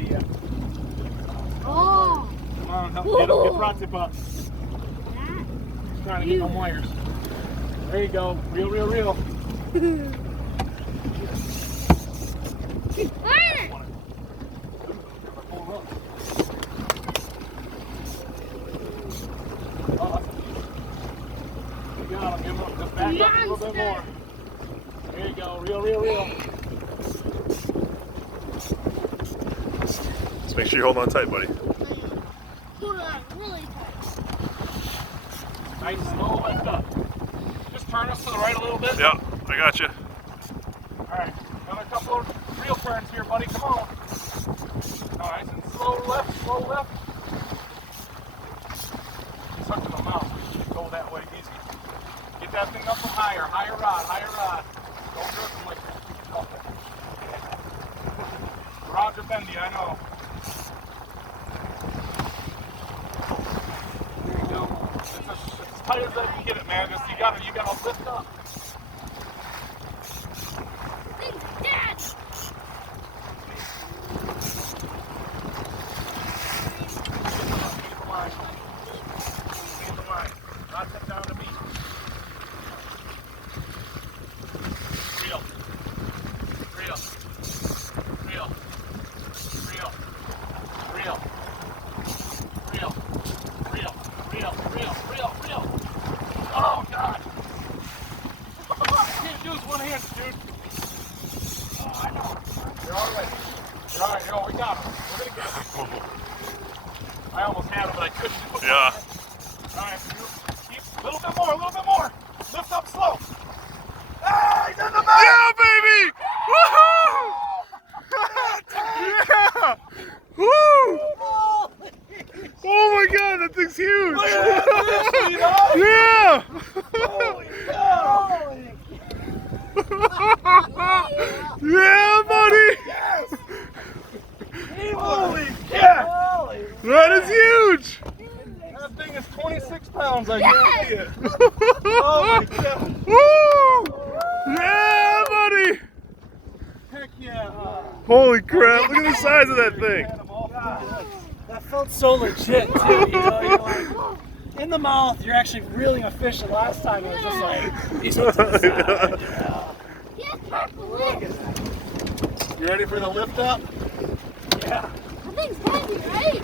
ready yet. Oh. Come on, help get up, get Bronson up. He's trying to get them wires. There you go. Reel, reel, reel. Got him. Give him just back up a little bit more. There you go. Reel, reel, reel. Just make sure you hold on tight, buddy. Hold on really tight. Nice slow lift up. Just turn us to the right a little bit. Yeah, I got you. Alright, another couple of real turns here, buddy. Come on. Alright, and slow left, slow left. He's hooked in the mouth. Go that way, easy. Get that thing up and higher. Higher rod, higher rod. Don't jerk him like that. The rods are bendy, I know. There you go. It's as tight as I can get it, man. Just you gotta lift up. Not set down to me. Reel. Reel. Reel. Reel. Reel. Reel. Reel. Reel. Reel. Reel. Reel. Oh, God. I can't use one hand, dude. Oh, I know. You're all right. You're all right. Yo, we got him. We're going to get him. I almost had him, but I couldn't do it. Yeah. All right. A little bit more, a little bit more. Lift up slow. Ah, he's in the back. Yeah, baby! Woohoo! Yeah! Woo! Oh my God, that thing's huge! Look at that, Yeah! holy cow! Yeah, buddy! Yes! Holy cow! That is huge! That thing is 26 pounds, I guarantee it. Oh my God! Woo! Yeah, buddy! Heck yeah! Holy crap, look at the size of that thing! That felt so legit too, you know, you're like in the mouth, you're actually reeling a fish. The last time it was just like he's hooked to the side, You ready for the lift up? yeah. That thing's heavy, right?